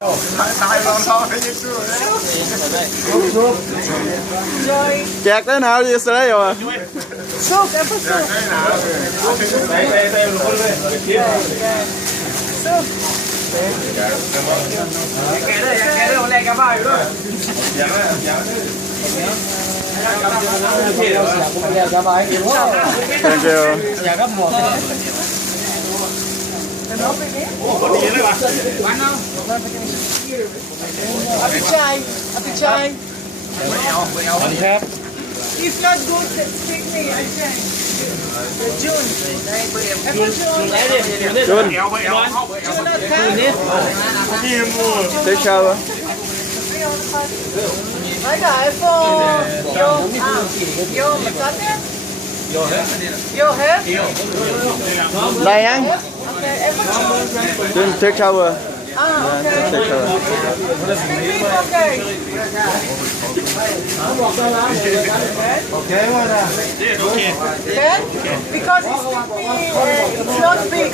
แจกได้หนาวดีสุดเลยเหรอสุกแอปเปิ้ลสุกสุกแกได้วันแรกกับบ้าอยู่ด้วยThank you. Appetite. If not good, speak me. I change. June. June. June not come. Take shower. רגע, איפה יום מצאתם? יוהב?ได้ยัง איפה June take shower. אוקיי. Take shower. אוקיי. כן? Because it's not big.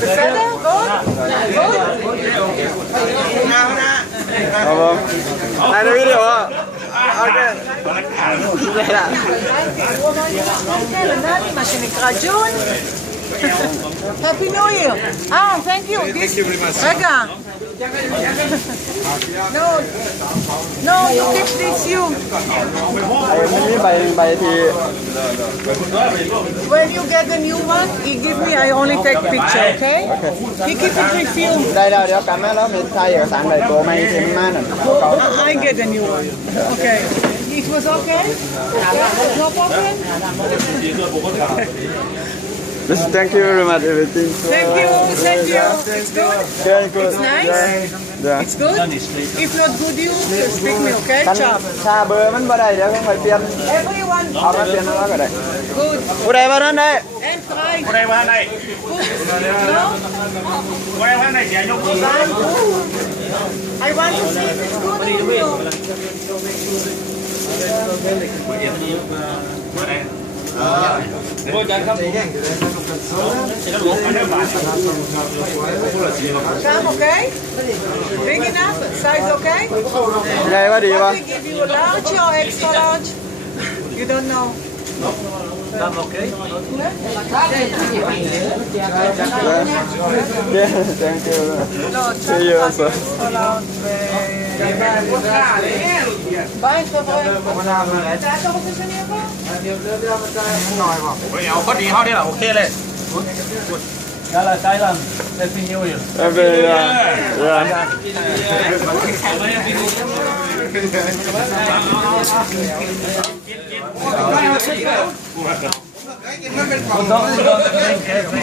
בסדר? Good?ครับผมในวิดีโอโอเคמה שנקרא ג'ון. Happy New Year. Thank you. רגע. No, you keep this you. นี่ใบที่ When you get the new one, he give me, I only take picture, okay? He keep it with you. ได้แล้วเดี๋ยวกลับมาแล้วมีถ่ายเอกสารใบตัวไม่ที่มันมานั่น I get the new one. Okay. It was okay? No problem? Thank you very much everything. Thank you. It's good? Very good. It's nice? Yeah. It's good? If not good, you speak me, okay? Chop. ถ้าเบอร์มันบ่ได้เดี๋ยวต้องไปเปลี่ยน Everyone. เอามาเปลี่ยนแล้วก็ได้ Good. ผู้ใดบ่ทันได้ And try. ผู้ใดว่าได้ No? ผู้ใดว่าได้เสียยกมือ I want to see if it's good or no. ผู้จัดครับ Come, okay? Big enough? Size okay? ไงว่าดีป่ะ What they give you, a large or extra large? You don't know. Come okay? Yeah, thank you. No, See you also. ביי חבר'ה. אתה רוצה שאני אבוא? เอาพอดีเขาได้หรอโอเคเลยยาละใจลังเป็นฟินิวอยู่ Happy New Year. Yeah.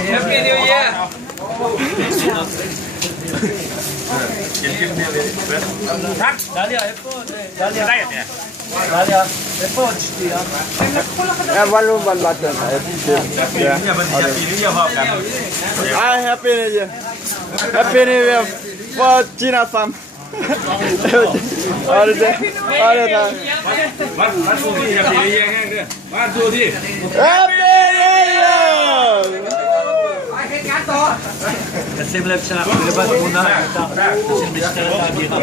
แฮปปี้นิวเยียร์ทักดาเลียเอฟโฟดาเลียได้เนี่ยดาเลียเอฟโฟดสตีอ่ะ One room, one button. Yeah. เนี่ยมันจะปีนี้พอกัน Happy New Year. Happy New Year for Gina Sam. All the time. มาสู้ที่จะปีนี้แห้งๆด้วยมาสู้ที่ Happy New Year. שים לב שאנחנו לבד תמונה, שים משטרת האווירה.